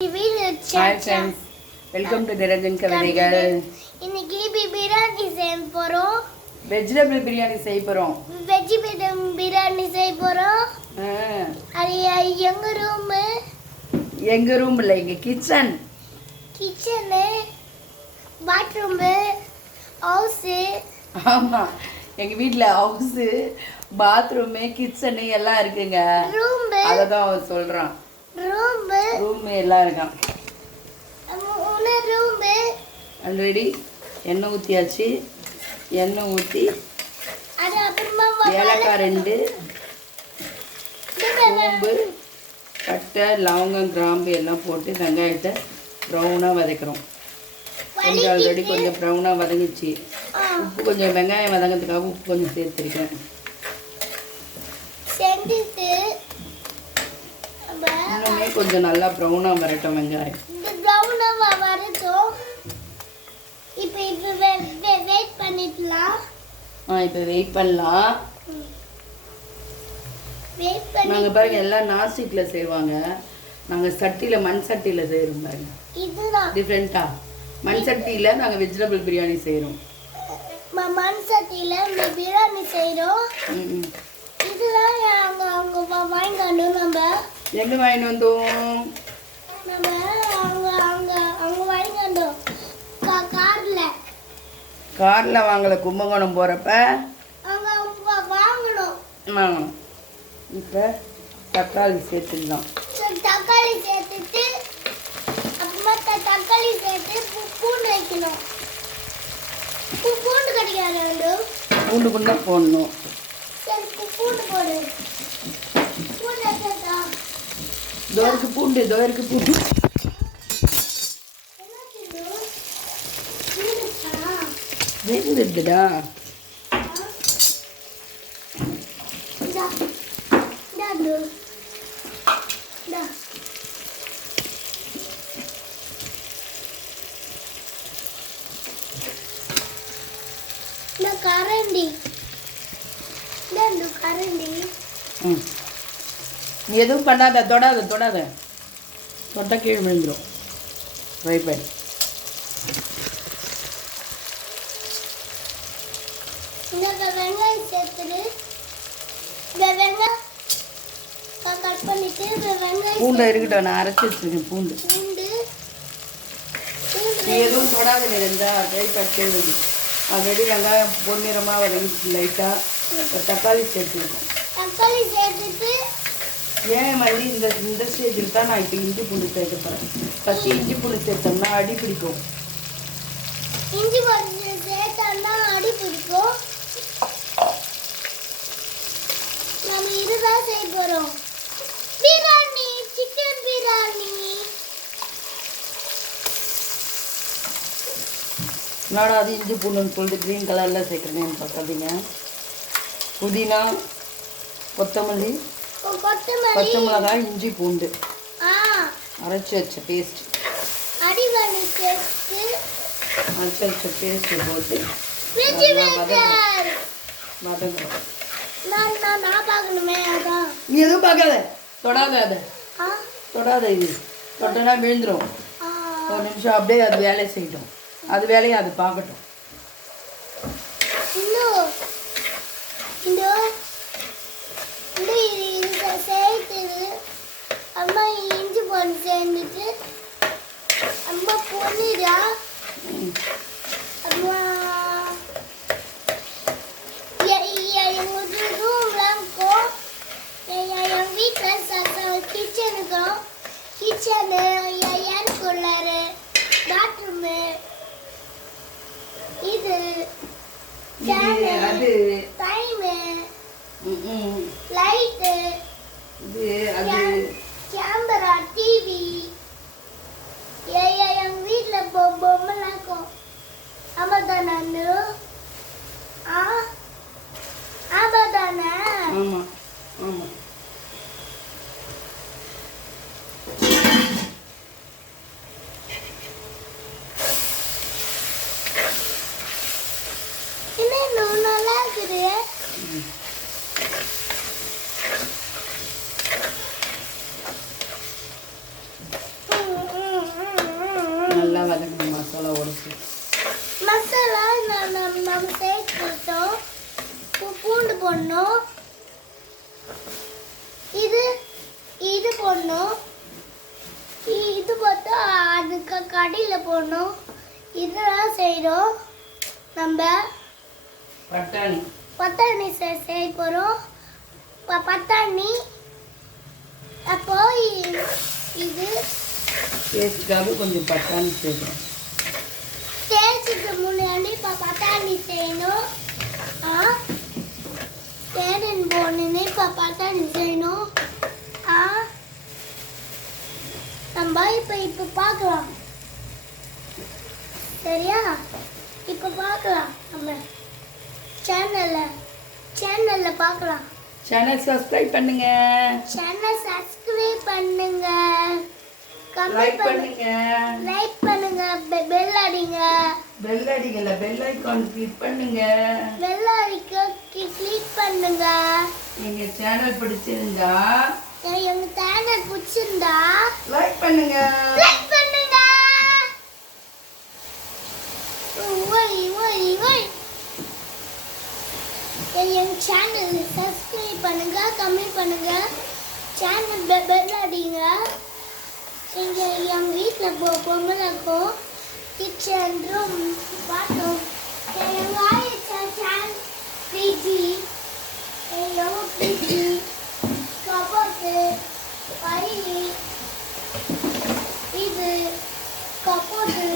Hi friends, welcome to Niranjan கவிதைகள். இன்னைக்கு பிரியாணி செய்ய போறோம். வெஜிடபிள் பிரியாணி செய்ய போறோம். வெஜிடபிள் பிரியாணி செய்ய போறோம். அது எங்க ரூம் இல்ல எங்க கிச்சன். Bathroom, house. ஆமா, எங்க வீட்ல ஹவுஸ், பாத்ரூம், கிச்சன் எல்லாம் இருக்குங்க. அததான் அவன் சொல்றான். ரூம் எல்லாம் இருக்கான். ஆல்ரெடி எண்ணெய் ஊற்றியாச்சு. எண்ணெய் ஊற்றி ஏலக்காய் 2, சோம்பு, பட்டை, லவங்கம், கிராம்பு எல்லாம் போட்டு வெங்காயத்தை ப்ரௌனாக வதக்கிறோம். கொஞ்சம் ஆல்ரெடி கொஞ்சம் ப்ரௌனாக வதங்கிச்சு. உப்பு கொஞ்சம் வெங்காயம் வதங்கிறதுக்காக உப்பு கொஞ்சம் சேர்த்துருக்கேன். இன்னுமே கொஞ்சம் நல்லா ப்ரௌனாக வரட்டும் வெங்காயம். இப்போ வெயிட் பண்ணிடலாம். இப்போ வெயிட் பண்ணலாம். நாங்கள் பாருங்க எல்லாம் நாஸ்டிக்கில் செய்வாங்க. நாங்கள் சட்டியில், மண் சட்டியில் செய்கிறோம் பாருங்க. டிஃப்ரெண்ட்டாக மண் சட்டியில் நாங்கள் வெஜிடபிள் பிரியாணி செய்கிறோம். மண் சட்டியில் பிரியாணி செய்கிறோம். இதெல்லாம் அங்கே வாங்கிக்கணும். நம்ம எங்கே வாங்கிட்டு வந்தோம்? நம்ம அங்கே வாங்கிக்கணும். காரில் வாங்கலை, கும்பகோணம் போகிறப்ப வாங்கணும். இப்போ தக்காளி சேர்த்துக்கலாம். தக்காளி சேர்த்துட்டு அப்புறமா தக்காளி சேர்த்து பூண்டு வைக்கணும். பூண்டு கடிக்காது. பூண்டு கூட போடணும். சரி, பூண்டு போடு. பூண்டு வச்சா தோருக்கு பூண்டு, தோருக்கு பூண்டு. வேண்டுடா. கரண்டி எதுவும் பண்ணாத, தொடாத தொடாத. தொட்ட கீழே விழுந்துடும். ட்ரை பண்ணி வெங்காயம் சேர்த்துடு. வெங்காயம் கட் பண்ணிட்டு வெங்காயம் பூண்டை இருக்கட்டும். நான் அரைச்சி வச்சுருக்கேன் பூண்டு. எதுவும் தொடாத இருந்தா ட்ரை பண்ணி. ஆல்ரெடி வெங்காயம் பொன்னிறமாக வதங்கிச்சு. லைட்டாக தக்காளி சேர்த்துருக்கோம். தக்காளி சேர்த்துட்டு ஏன் மல்லி இந்த ஸ்டேஜில் தான் நான் இப்போ இஞ்சி பூண்டு சேர்க்க போகிறேன். ஃபஸ்ட்டு இஞ்சி பூண்டு சேர்த்தோம்னா அடி பிடிக்கும். இஞ்சி பூண்டு சேர்த்தோம்னா அடி பிடிக்கும். நம்ம இதுதான் செய்ய போகிறோம். பிரியாணி, சிக்கன் பிரியாணி. என்னடா அது இஞ்சி பூண்டுன்னு சொல்லிட்டு க்ரீன் கலரில் சேர்க்குறேன்னு பார்க்காதீங்க. புதினா, கொத்தமல்லி, பச்சை மிளகாய், இஞ்சி பூண்டு அரைச்சி வச்ச பேஸ்ட். அரைச்சி வச்ச பேஸ்ட்டு போட்டு வதங்கணும். நீ எதுவும் பார்க்காத, தொடாத. அதை தொடாத. இது தொட்டனா விழுந்துடும். ஒரு நிமிஷம் அப்படியே அது வேலையை செய்யட்டும். அது வேலையை அது பார்க்கட்டும். அம்மா இஞ்சி போட்டு சேர்ந்துட்டு அம்மா பொண்ணுடா. அம்மா எங்கள் ரூம்லாம் இருக்கும். என் வீட்டில் கிச்சனுக்கும், கிச்சனு, ஏர் கூலரு, பாத்ரூமு, இது அது டைமு, லைட்டு, இது அது கேமரா, டிவி. எங்கள் வீட்டில் பொம்மைலாம் இருக்கும். ஆமாம் தானே? ஆமாம் தானே? ஆமாம் ஆமாம். இன்னும் நல்லா இருக்குது. நல்லா வதங்கணும் மசாலா உடச்சி. மசாலா நம்ம சேர்த்துட்டோம். பூண்டு போடணும். இது போடணும். இது போட்டு அதுக்கு கடையில் போடணும். இதெல்லாம் செய்கிறோம். நம்ம பட்டாணி செய்ய போகிறோம். பட்டாணி அப்போ இது டேஸ்ட்டுக்காக கொஞ்சம் பட்டாணி சேர்க்கணும். டேஸ்ட்டுக்கு முன்னாடி பட்டாணி செய்யணும். தேனன் போனே பட்டாணி செய்யணும். நம்ம இப்போ பார்க்கலாம். சரியா? இப்போ பார்க்கலாம். நம்ம சேனலில் பார்க்கலாம். சேனல் சப்ஸ்கிரைப் பண்ணுங்க. சேனல் சப்ஸ்கிரைப் பண்ணுங்க. லைக் பண்ணுங்க. லைக் பண்ணுங்க. பெல் அடிங்க. பெல் அடிங்கல, பெல் ஐகான் கிளிக் பண்ணுங்க. பெல் ஐகான் கிளிக் பண்ணுங்க. எங்க சேனல் பிடிச்சிருந்தா எங்க சேனல் பிடிச்சிருந்தா லைக் பண்ணுங்க. லைக் பண்ணுங்க. ஓய் எங்க சேனல் சப்ஸ்கிரைப் பண்ணுங்க, கமெண்ட் பண்ணுங்க, சேனல் பெல் அடிங்க. எங்க வீட்டில் பொம்மை இருக்கும். கிச்சன் ரூம் பாத்ரூம் எங்க சேனல் ஃப்ரிட்ஜி ஃப்ரிட்ஜி கபோர்டு ஃபைலி இது கபோர்டு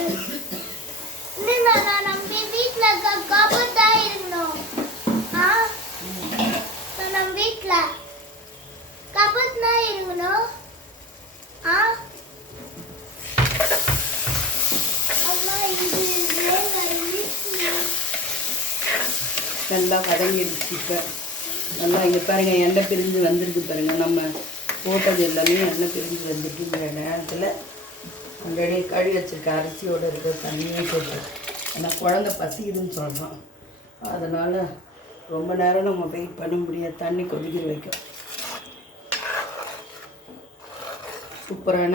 நான் நம்ம வீட்டில் கபோர்ட் தான் இருக்கணும். நம்ம வீட்டில் கபோர்ட் தான் இருக்கணும். நல்லா வதங்கிடுச்சு. இப்போ நல்லா இங்கே பாருங்கள், எண்ணெய் பிரிஞ்சு வந்திருக்கு பாருங்கள். நம்ம போட்டது எல்லாமே எண்ணெய் பிரிஞ்சு வந்துட்டு இந்த நேரத்தில் ஆல்ரெடி கழுவி வச்சுருக்க அரிசியோடு இருக்கிற தண்ணியே போட்டு, ஏன்னா குழந்த பசிக்குதுன்னு சொல்கிறோம். அதனால் ரொம்ப நேரம் நம்ம வெயிட் பண்ண முடியாது, தண்ணி கொதிக்கிற வைக்கும். சூப்பரான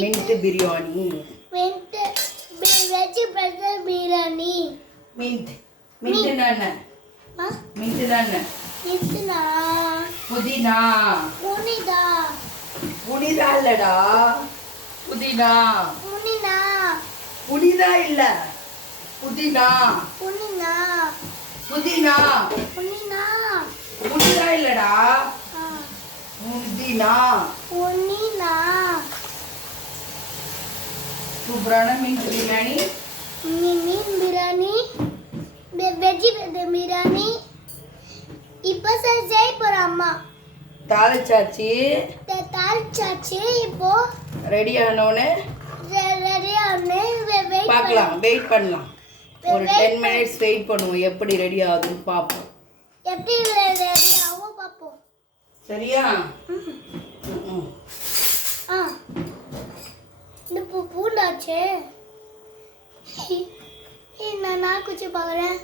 mint biryani. Vegetable biryani. Mint மின்ட்னா என்ன? மின்ட்னா என்ன? மின்ட்னா புதினா. புனிதா. புனிதா இல்லடா, புதினா. புனிதா. புனிதா இல்ல, புதினா. புனிதா. புதினா. புனிதா. புனிதா இல்லடா, புதினா. புனிதா. சூப்பரான மீன் பிரியாணி. மீன் பிரியாணி, வெஜிடபிள் பிரியாணி. இப்போ செய்ய போகிறோம். அம்மா தாளிச்சாச்சு. இப்போ ரெடி ஆனோன்னு பார்க்கலாம், வெயிட் பண்ணலாம். ஒரு 10 மினிட்ஸ் வெயிட் பண்ணுவோம், எப்படி ரெடி ஆகுதுன்னு பார்ப்போம். எப்படி ரெடி ஆகும் பார்ப்போம். சரியா? இந்த பூண்டாச்சு. நான் குச்சி பார்க்குறேன்.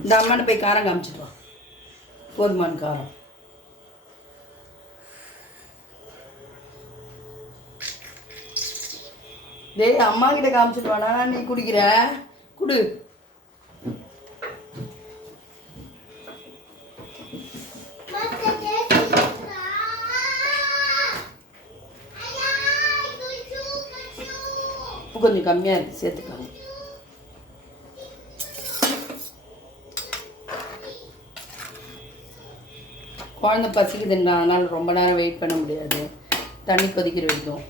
இந்த அம்மானு போய் காரம் காமிச்சிட்டு வா. போதுமான காரம். டேய், அம்மா கிட்ட காமிச்சிட்டு வாடா. நீ குடிக்கிற குடு. உப்பு கொஞ்சம் கம்மியாக இருக்குது, சேர்த்துக்காங்க. குழந்தை பசிக்குதுன்றா, அதனால் ரொம்ப நேரம் வெயிட் பண்ண முடியாது. தண்ணி கொதிக்கிற வரைக்கும்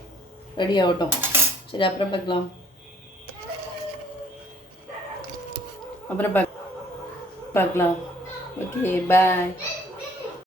ரெடி ஆகட்டும். சரி, அப்புறம் பார்க்கலாம். அப்புறம் பார்க்கலாம். ஓகே, பாய்.